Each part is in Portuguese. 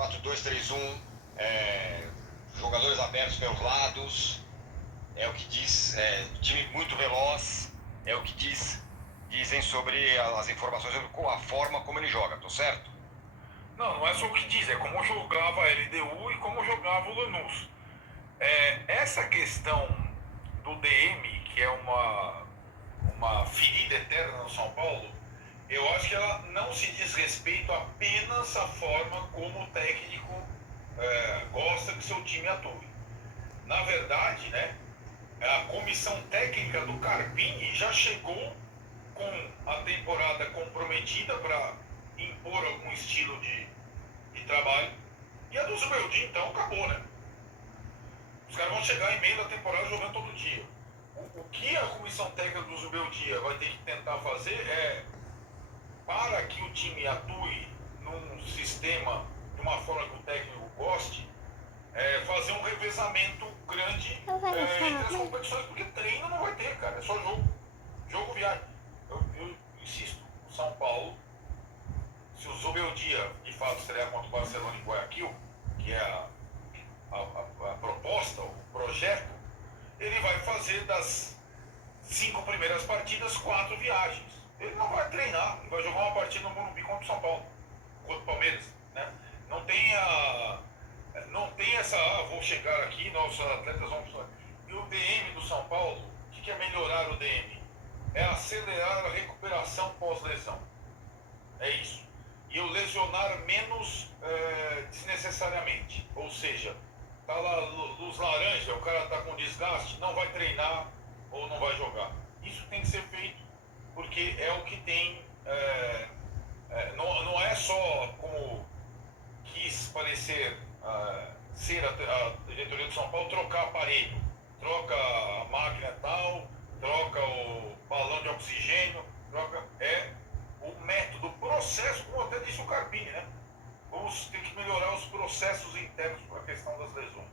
4-2-3-1, jogadores abertos pelos lados, é o que diz, time muito veloz, é o que dizem sobre as informações sobre a forma como ele joga, tô certo? Não é só o que diz, é como jogava a LDU e como jogava o Lanús. Essa questão do DM, que é uma ferida eterna no São Paulo, eu acho que ela não se diz respeito apenas à forma como o técnico gosta que seu time atue. Na verdade, né, a comissão técnica do Carpini já chegou com a temporada comprometida para impor algum estilo de trabalho. E a do Zubeldia, então, acabou, né? Os caras vão chegar em meio da temporada jogando todo dia. O que a comissão técnica do Zubeldia vai ter que tentar fazer é, para que o time atue num sistema de uma forma que o técnico goste, fazer um revezamento grande entre as competições, porque treino não vai ter, cara, é só jogo. Jogo viagem. Eu insisto, o São Paulo, se o Zubeldia de fato estrear contra o Barcelona em Guayaquil, que é a proposta, o projeto, ele vai fazer das 5 primeiras partidas 4 viagens. Ele não vai treinar, ele vai jogar uma partida no Morumbi contra o São Paulo, contra o Palmeiras, né? Não tem essa, vou chegar aqui, nossos atletas vão... E o DM do São Paulo, o que é melhorar o DM? É acelerar a recuperação pós-lesão. É isso. E o lesionar menos desnecessariamente. Ou seja, tá lá luz laranja, o cara tá com desgaste, não vai treinar ou não vai jogar. Isso tem que ser feito porque é o que tem. Não é só como quis parecer ser a diretoria do São Paulo, trocar aparelho, troca a máquina tal, troca o balão de oxigênio, troca o método, o processo, como até disse o Carpini, né? Vamos ter que melhorar os processos internos para a questão das lesões.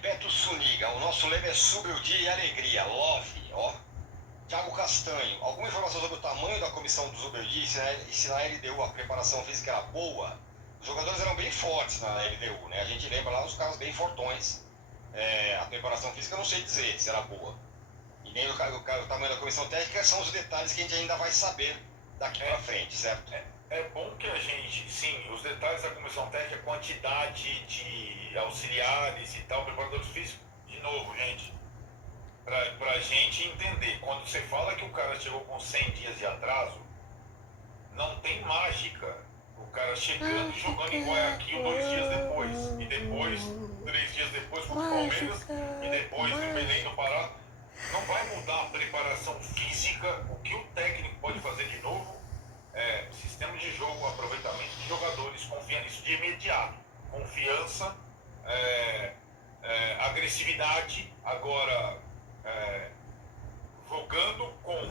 Beto Suniga, o nosso lema é Zubeldia e alegria, love, ó. Thiago Castanho, alguma informação sobre o tamanho da comissão do Zubeldia e se na LDU a preparação física era boa? Os jogadores eram bem fortes na LDU, né? A gente lembra lá os caras bem fortões. A preparação física eu não sei dizer se era boa. E nem o tamanho da comissão técnica são os detalhes que a gente ainda vai saber daqui para frente, certo? É bom que a gente, sim, os detalhes da comissão técnica, a quantidade de auxiliares e tal, preparadores físicos, de novo, gente, pra gente entender, quando você fala que o cara chegou com 100 dias de atraso, não tem mágica. O cara chegando e jogando em Guayaquil 2 dias depois, e depois, 3 dias depois, com o Palmeiras, e depois no Belém do Pará. Não vai mudar a preparação física. O que o técnico pode fazer de novo é sistema de jogo, aproveitamento de jogadores, confiança, isso de imediato. Confiança, agressividade, agora jogando com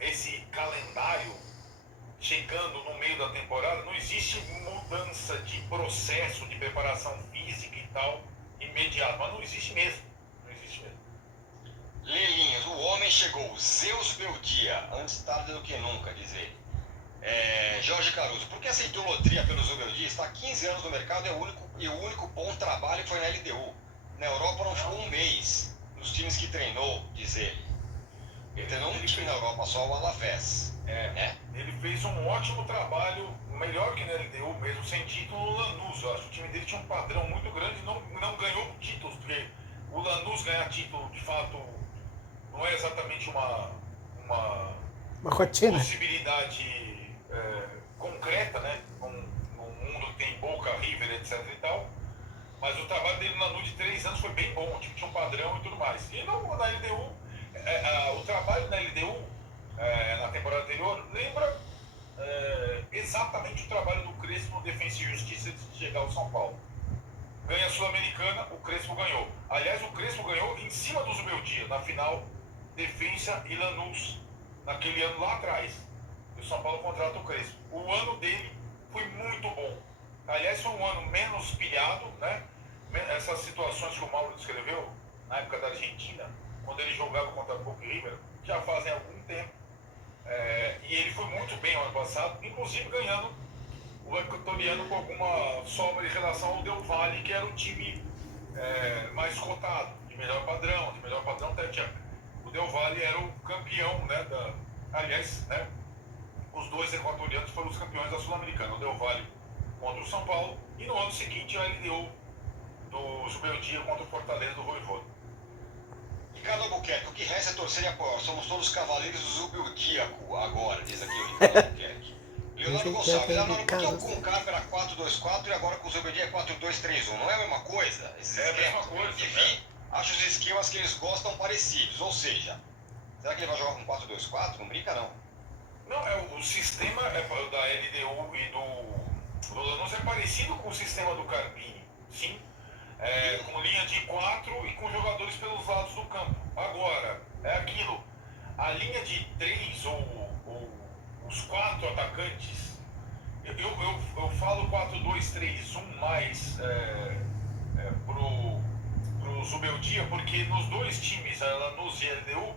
esse calendário chegando no meio da temporada, não existe mudança de processo de preparação física e tal imediato, mas não existe mesmo. Lelinhos, o homem chegou, Zeus Beldia, antes tarde do que nunca, diz ele. Jorge Caruso, por que essa idolatria pelo Zubeldia? Está há 15 anos no mercado e o único bom trabalho foi na LDU. Na Europa não ficou um mês, nos times que treinou, diz ele. Ele treinou um time na Europa, só o Alavés. Ele fez um ótimo trabalho, melhor que na LDU mesmo, sem título no Lanús. Eu acho que o time dele tinha um padrão muito grande e não ganhou títulos, porque o Lanús ganhar título, de fato, não é exatamente uma rotina, possibilidade concreta, né? Num mundo que tem Boca, River, etc e tal. Mas o trabalho dele no Lanús de 3 anos foi bem bom, o time tinha um padrão e tudo mais. E não, na LDU, o trabalho na LDU, na temporada anterior, lembra exatamente o trabalho do Crespo no Defensa e Justiça antes de chegar ao São Paulo. Ganha a Sul-Americana, o Crespo ganhou. Aliás, o Crespo ganhou em cima do Zubeldia, na final Defensa e Lanús, naquele ano lá atrás. E o São Paulo contrata o Crespo. O ano dele foi muito bom. Aliás, foi um ano menos pilhado, né? Essas situações que o Mauro descreveu, na época da Argentina, quando ele jogava contra Boca e River, já fazem algum tempo. E ele foi muito bem no ano passado, inclusive ganhando o equatoriano com alguma sobra em relação ao Del Valle, que era o time mais cotado, de melhor padrão até tinha. O Del Valle era o campeão, né, aliás, né, os dois equatorianos foram os campeões da Sul-Americana, o Del Valle contra o São Paulo, e no ano seguinte a LDU do Zubeldia contra o Fortaleza do Voivoda. Ricardo Albuquerque, o que resta é torcer e apoiar. Somos todos cavaleiros do Zubildíaco agora, diz aqui o Ricardo Albuquerque. Leonardo Gonçalves, Leonardo, por que o Concap era 4-2-4 e agora com o Zubeldia é 4-2-3-1? Não é a mesma coisa? Esses é a mesma coisa. Enfim, acho os esquemas que eles gostam parecidos. Ou seja, será que ele vai jogar com 4-2-4? Não brinca, não. Não, o sistema da LDU e do Lanús é parecido com o sistema do Carpini, sim. Com linha de 4 e com jogadores pelos lados do campo. Agora, é aquilo. A linha de 3 ou os 4 atacantes, eu falo 4-2-3-1 mais pro Zubeldia, porque nos dois times, a Lanús e a LDU,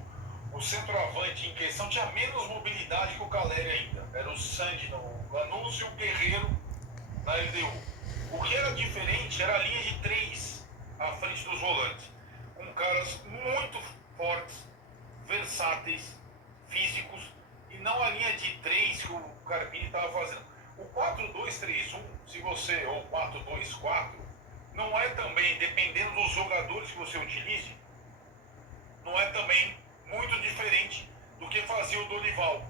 o centroavante em questão tinha menos mobilidade que o Caleri ainda. Era o Sandy no Lanús e o Guerreiro na LDU. O que era diferente era a linha de 3 à frente dos volantes, com caras muito fortes, versáteis, físicos, e não a linha de 3 que o Carpini estava fazendo. O 4-2-3-1, se você, ou 4-2-4, não é também, dependendo dos jogadores que você utilize, não é também muito diferente do que fazia o Dorival,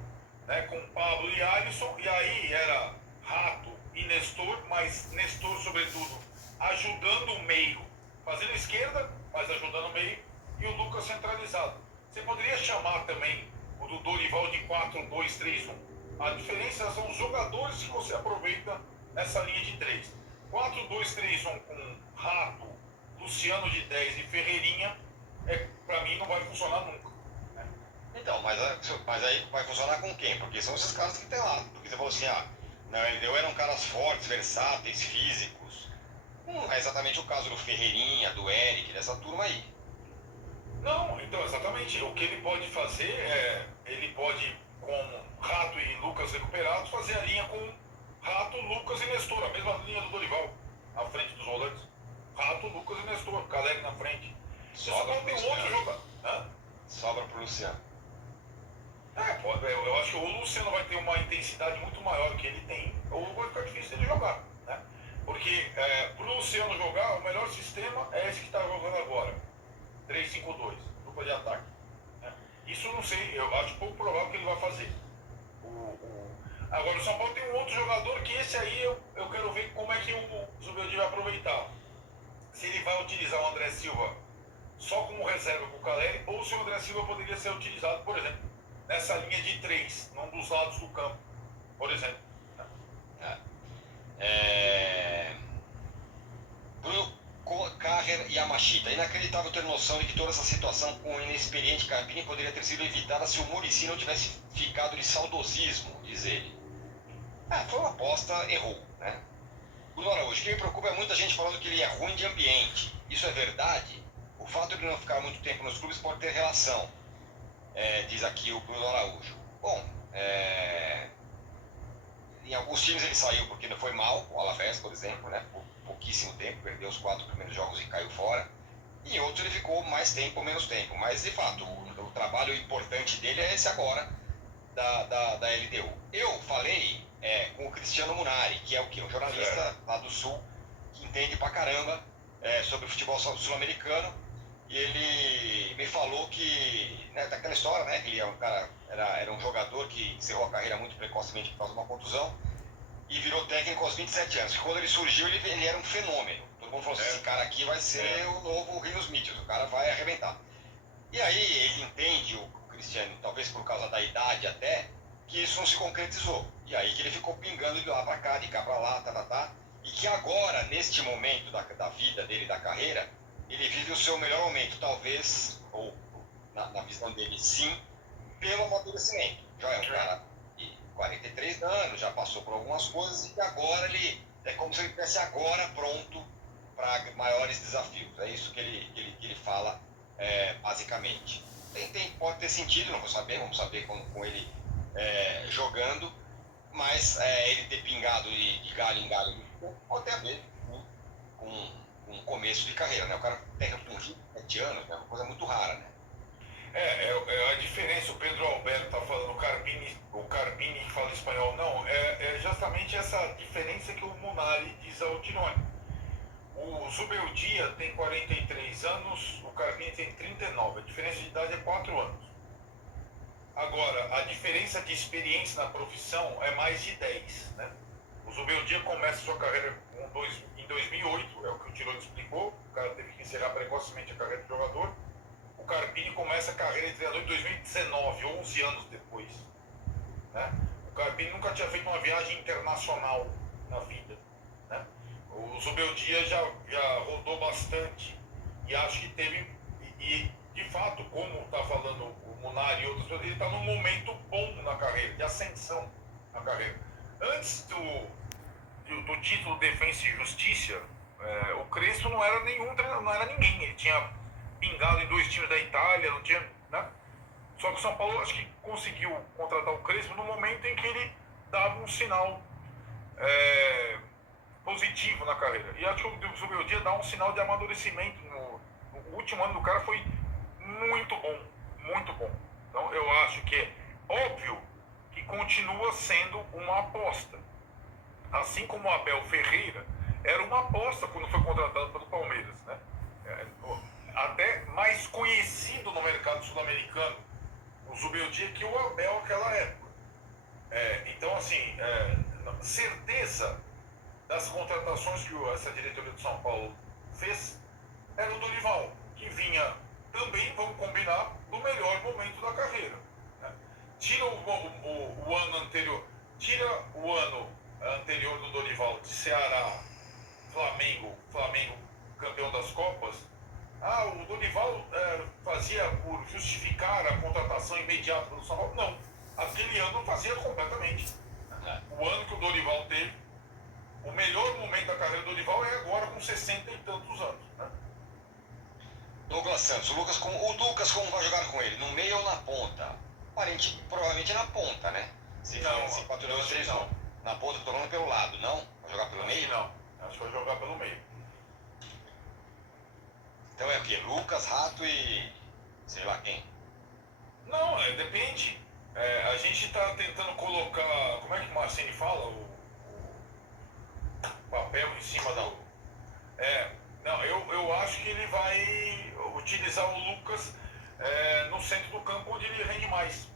né, com Pablo e Alisson, e aí era Rato e Nestor, mas Nestor, sobretudo, ajudando o meio, fazendo esquerda, mas ajudando o meio, e o Lucas centralizado. Você poderia chamar também o do Dorival de 4-2-3-1. A diferença são os jogadores que você aproveita nessa linha de 3. 4-2-3-1 com Rato, Luciano de 10 e Ferreirinha, para mim não vai funcionar nunca. Então, mas aí vai funcionar com quem? Porque são esses caras que tem lá. Porque você falou assim, na LDU eram caras fortes, versáteis, físicos. Não é exatamente o caso do Ferreirinha, do Eric, dessa turma aí. Não, então, exatamente. O que ele pode fazer ele pode, com Rato e Lucas recuperados, fazer a linha com Rato, Lucas e Nestor, a mesma linha do Dorival, à frente dos volantes. Rato, Lucas e Nestor, Caleri na frente. Sobra Só tem um outro jogador. Sobra pro Luciano. Eu acho que o Luciano vai ter uma intensidade muito maior que ele tem, ou vai ficar difícil dele jogar, né? Porque pro Luciano jogar, o melhor sistema é esse que está jogando agora, 3-5-2, dupla de ataque, né? Isso eu não sei, eu acho pouco provável que ele vai fazer. Agora o São Paulo tem um outro jogador que esse aí eu quero ver como é que o Zubeldia vai aproveitar. Se ele vai utilizar o André Silva só como reserva com o Caleri, ou se o André Silva poderia ser utilizado, por exemplo, nessa linha de 3, num dos lados do campo, por exemplo. Bruno Carrer e Yamashita. Inacreditável ter noção de que toda essa situação com o inexperiente Carpini poderia ter sido evitada se o Muricy não tivesse ficado de saudosismo, diz ele. Foi uma aposta, errou, né? Bruno Araújo, o que me preocupa é muita gente falando que ele é ruim de ambiente. Isso é verdade? O fato de ele não ficar muito tempo nos clubes pode ter relação. Diz aqui o Bruno Araújo. Bom, em alguns times ele saiu porque não foi mal, o Alavés, por exemplo, né? Por pouquíssimo tempo, perdeu os 4 primeiros jogos e caiu fora. E em outros ele ficou mais tempo ou menos tempo. Mas, de fato, o trabalho importante dele é esse agora, da LDU. Eu falei com o Cristiano Munari, que é o quê? Um jornalista lá do Sul, que entende pra caramba sobre o futebol sul-americano. E ele me falou que, daquela história, né, que ele é um cara, era um jogador que encerrou a carreira muito precocemente por causa de uma contusão e virou técnico aos 27 anos. Quando ele surgiu, ele era um fenômeno. Todo mundo falou assim, esse cara aqui vai ser o novo Rinos Mitchell, o cara vai arrebentar. E aí ele entende, o Cristiano, talvez por causa da idade até, que isso não se concretizou. E aí que ele ficou pingando de lá pra cá, de cá pra lá, e que agora, neste momento da vida dele, da carreira, ele vive o seu melhor momento, talvez, ou na visão dele, sim, pelo amadurecimento. Já é um cara de 43 anos, já passou por algumas coisas, e agora ele é como se ele estivesse agora pronto para maiores desafios. É isso que ele fala, basicamente. Pode ter sentido, não vou saber, vamos saber com ele jogando, Mas ele ter pingado de galho em galho pode ter a ver com o começo de carreira, né? O cara pega com 27 anos, é uma coisa muito rara, né? É a diferença, o Pedro Alberto está falando, o Carpini que fala espanhol, não, é justamente essa diferença que o Munari diz ao Tirone. O Zubeldia tem 43 anos, o Carpini tem 39, a diferença de idade é 4 anos. Agora, a diferença de experiência na profissão é mais de 10, né? O Zubeldia começa sua carreira em 2008, é o que o Tirone explicou, o cara teve que encerrar precocemente a carreira de jogador. O Carpini começa a carreira de treinador em 2019, 11 anos depois, né? O Carpini nunca tinha feito uma viagem internacional na vida, né? O Zubeldia já rodou bastante e acho que teve, e de fato, como está falando o Munari e outras pessoas, ele está num momento bom na carreira, de ascensão na carreira. Antes do título Defensa e Justiça, o Crespo não era nenhum treinador, não era ninguém. Ele tinha pingado em 2 times da Itália, não tinha, né? Só que o São Paulo acho que conseguiu contratar o Crespo no momento em que ele dava um sinal positivo na carreira. E acho que o Zubeldia dá um sinal de amadurecimento. No último ano do cara foi muito bom, muito bom. Então eu acho que é óbvio que continua sendo uma aposta. Assim como o Abel Ferreira era uma aposta quando foi contratado pelo Palmeiras, né? Até mais conhecido no mercado sul-americano o Zubeldia que o Abel naquela época. Então, assim, certeza das contratações que essa diretoria do São Paulo fez era o Dorival, que vinha também, vamos combinar, no melhor momento da carreira, né? Tira o ano anterior, do Dorival de Ceará, Flamengo campeão das Copas. O Dorival fazia por justificar a contratação imediata do São Paulo. Não, aquele ano fazia completamente. O ano que o Dorival teve, o melhor momento da carreira do Dorival é agora com 60 e tantos anos, né? Douglas Santos, o Lucas como vai jogar com ele? No meio ou na ponta? Provavelmente na ponta, né? Se 4-2-3 não. Na ponta, tô falando pelo lado, não? Vai jogar pelo meio? Não, acho que vai jogar pelo meio. Então é o quê? Lucas, Rato e sei lá quem? Não, depende. A gente está tentando colocar, como é que o Marcini fala? O papel em cima da... Não, eu acho que ele vai utilizar o Lucas no centro do campo onde ele rende mais.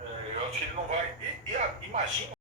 Eu acho que ele não vai... Imagina